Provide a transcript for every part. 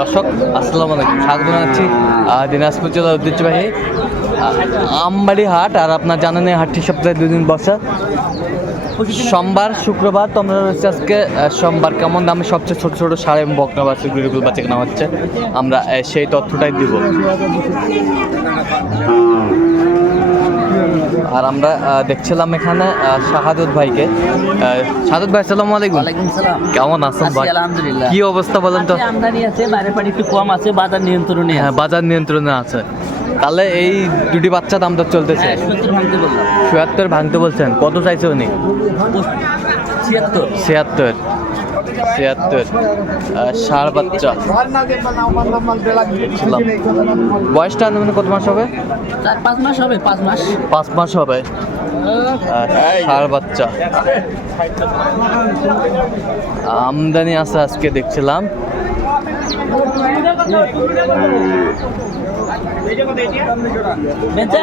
দর্শক, আসসালামু আলাইকুম। স্বাগত জানাচ্ছি দিনাজপুর জেলার ঐতিহ্যবাহী আমবাড়ি হাট। আর আপনার জানেন হাটটি সপ্তাহে দুই দিন বসা। সোমবার, শুক্রবার, তো আমরা রয়েছে আজকে সোমবার কেমন দামে সবচেয়ে ছোট ছোট সাড়ে এবং বকনা বাচ্চা গুলিগুলো বাচ্চা কেনা হচ্ছে, আমরা সেই তথ্যটাই দিব। আর আমরা দেখছিলাম এখানে শাহাদুত ভাইকে। শাহাদুত ভাই আসসালামু আলাইকুম। সালাম। কেমন আছেন ভাই? আলহামদুলিল্লাহ। কি অবস্থা বলেন তো? আমদানি আছে বাইরে পানি একটু কম আছে বাজার নিয়ন্ত্রণে হ্যাঁ আছে। বাজার নিয়ন্ত্রণে আছে। তাহলে এই দুটি বাচ্চা দাম দর চলতেছে? হ্যাঁ, চুয়াত্তর ভাঙতে বলছেন। কত চাইছে উনি? ছিয়াত্তর। ছিয়াত্তর। ছিয়াত্তর ষাঁড় বাচ্চা। বয়সটা মানে কত মাস হবে? পাঁচ মাস হবে পাঁচ মাস। পাঁচ মাস হবে। আর বাচ্চা। আমদানি আছে আজকে দেখছিলাম। বেচা?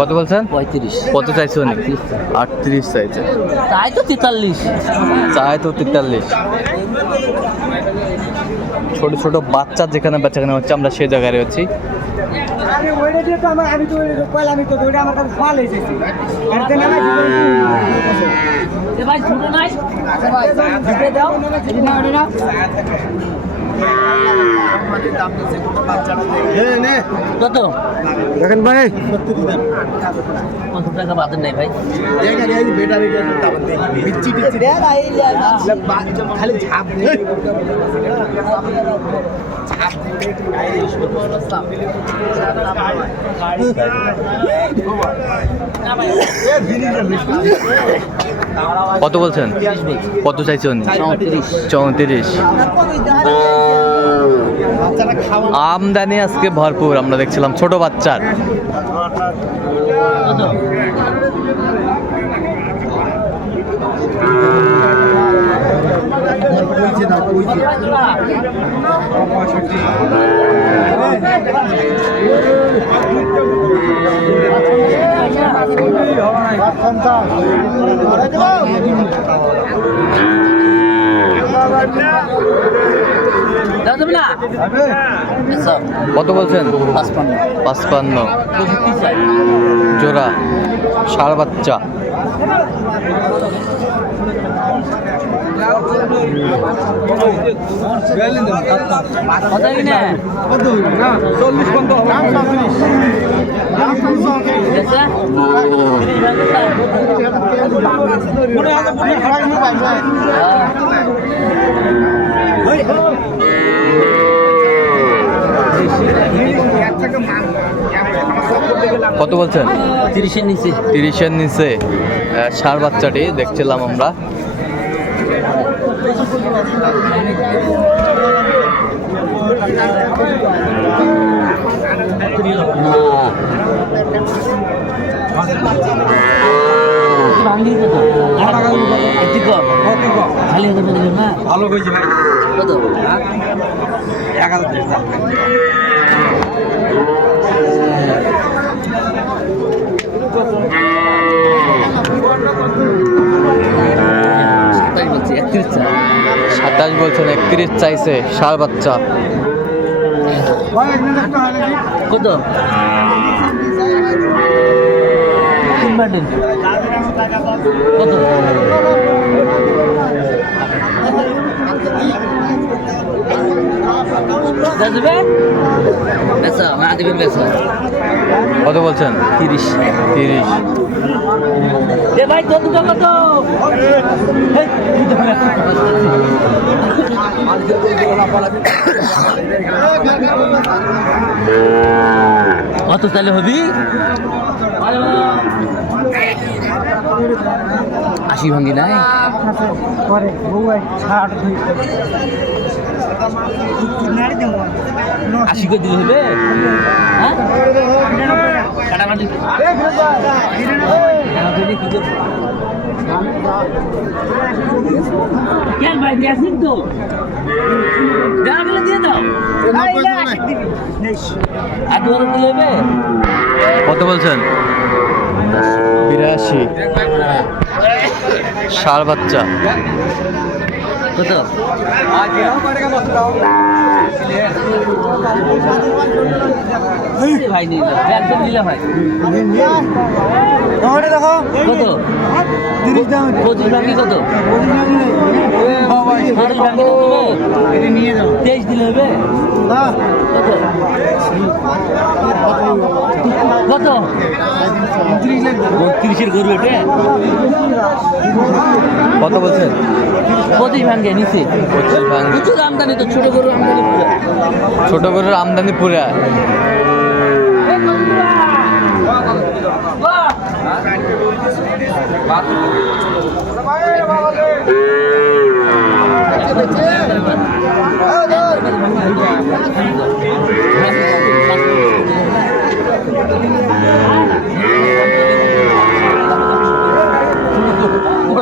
কত বলছেন? পঁয়ত্রিশ। কত চাইছে উনি? আটত্রিশ চাইছে। তাই তো তেতাল্লিশ। চায় তো তেতাল্লিশ। ছোট ছোট বাচ্চা যেখানে বাচ্চা হচ্ছে আমরা সেই জায়গায় রয়েছি। ভাই ছোটো নাই দাও কত দেখেন ভাই কত টাকা বাজার নাই ভাই খালি ঝাপ কত বলছেন? কত চাইছে উনি? চৌত্রিশ। আমদানি আজকে ভরপুর আমরা দেখছিলাম ছোট বাচ্চার। কত দাও দেবে না আচ্ছা কত বলছেন? পাঁচপান্ন। পাঁচপান্ন। জোড়া। ষাঁড় বাচ্চা। বেচা? কত বলছেন? তিরিশের নিচে। তিরিশের নিচে। ষাঁড় বাচ্চাটি দেখছিলাম আমরা। একটি কম খালি না ভালো হয়েছে কত সাতাশ বলছেন একত্রিশ চাইছে ষাঁড় বাচ্চা ভাই এক মিনিট একটা হয় নাকি কত? কত? কত বলছেন? তিরিশ। তিরিশ। ভাই তো দুটো কত। কত তাহলে হবি? আশি ভাঙ্গি নাই? পরে বউ ছাড় দুই আশি করে দিলে হবে? হ্যাঁ? কাটাকাটি করব? কেন ভাই দেখুন তো কত বলছেন? বিরাশি। ষাড় বাচ্চা। কত? ভাই একদম নিলে ভাই দেখো। কত? তিরিশ দাম। পঁচিশ কত? নিয়ে তেইশ দিলে হবে? কত? বত্রিশের গরু ওঠে কত বলছেন? পঁচিশ ভাঙ্গে নিচে। পঁচিশ ভাঙ্গে প্রচুর আমদানি তো ছোট গরুর আমদানি পুরা। ছোট গরুর আমদানি পুরা।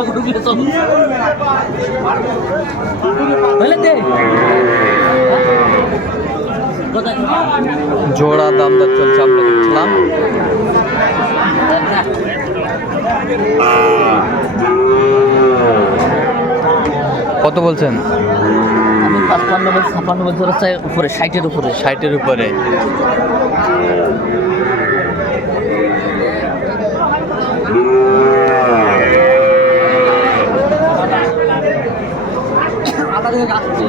বড় গরু গুলো হলে দে জোড়া দাম দর চলছে আমরা দেখছিলাম কত বলছেন? আমি পাঁচপান্ন বছর ছাপ্পান্ন বছর উপরে ষাটের উপরে। ষাটের উপরে ওই বাচ্চা আরে বাচ্চা এখন ওই ওই ওই তুমি ওই বাচ্চা আরে বাচ্চা এখন ওই বাচ্চা আরে বলুন কি আপনি আসেন এই জন্য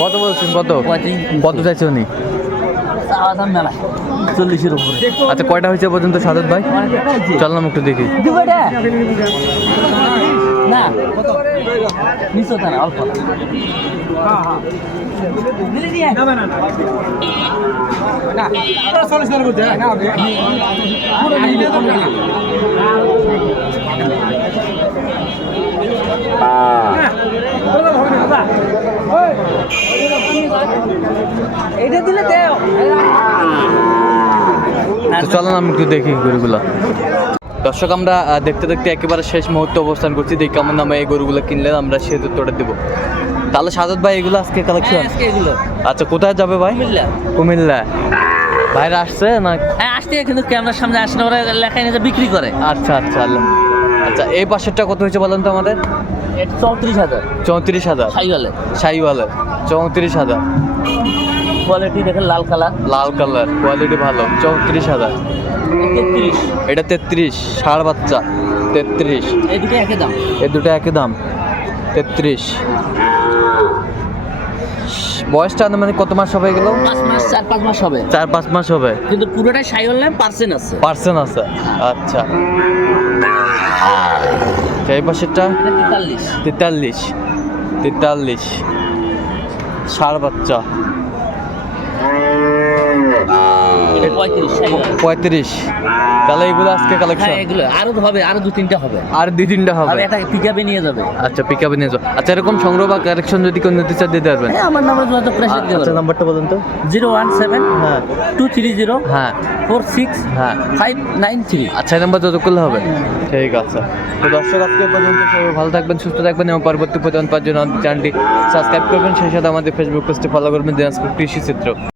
কত বলছেন? কত? কত চাইছে উনি? চল্লিশের উপরে আচ্ছা কয়টা হয়েছে পর্যন্ত সাদত ভাই? চল না একটু দেখি। না নিচো তা না। অল্প। এটা দিলে দেও। তো চলো না, আমি একটু দেখি গরুগুলো। দর্শক আমরা দেখতে দেখতে একেবারে শেষ মুহূর্তে অবস্থান করছি। দেখি কেমন দামে এই গরুগুলো কিনলে আমরা সে তথ্যটা দেবো। তাহলে সাদত ভাই এগুলো আজকে কালেকশন আজকে এগুলো। আচ্ছা কোথায় যাবে ভাই? কুমিল্লা। বাইরে আসছে না? হ্যাঁ আসতে কিন্তু ক্যামেরার সামনে আসলে ওরা লেখায় নিয়ে বিক্রি করে। আচ্ছা আচ্ছা আল্লাহ। আচ্ছা এই পাশেরটা কত হয়েছে বলেন তো আমাদের? চৌত্রিশ হাজার। চৌত্রিশ হাজার। সাইওয়ালে শাহিওয়ালের চৌত্রিশ হাজার। কোয়ালিটি দেখেন লাল কালার লাল কালার কোয়ালিটি ভালো। চৌত্রিশ হাজার। তেত্রিশ। এটা তেত্রিশ ষাড় বাচ্চা তেত্রিশ। এদিকে একই দাম? এই দুটো একই দাম তেত্রিশ। বয়সটা মানে কত মাস হবে গেল পাঁচ মাস চার পাঁচ মাস হবে। চার পাঁচ মাস হবে। কিন্তু পুরোটাই সাইওয়াল না পার্সেন্ট আছে। পার্সেন্ট আছে আচ্ছা। আচ্ছা, এই পাশেরটা? তেতাল্লিশ। তেতাল্লিশ তেতাল্লিশ। ষাড় বাচ্চা। পঁয়ত্রিশ পঁয়ত্রিশ। তাহলে এগুলো আজকে কালেকশন হ্যাঁ এগুলো। আরও হবে আরও দু তিনটা হবে। আর দুই তিনটা হবে? এটা পিকআপে নিয়ে যাবে। আচ্ছা পিক আপে নিয়ে যাও আচ্ছা এরকম সংগ্রহ বা কালেকশন যদি কেউ নিতে চান দিতে পারবেন? হ্যাঁ আমার নাম্বার যোগাযোগ করে সাথে আচ্ছা নাম্বারটা বলুন তো। জিরো ওয়ান সেভেন হ্যাঁ। টু থ্রি জিরো হ্যাঁ। ফোর সিক্স হ্যাঁ। Five nine three. আচ্ছা এই নাম্বার যত করলে হবে? ঠিক আছে। তো দর্শক আজকে পর্যন্ত সবাই ভালো থাকবেন সুস্থ থাকবেন এবং পরবর্তী প্রতিদিন পাওয়ার জন্য আমাদের চ্যানেলটি সাবস্ক্রাইব করবেন। সেই সাথে আমাদের ফেসবুক পেজটি ফলো করবেন দিনাজপুর কৃষি চিত্র।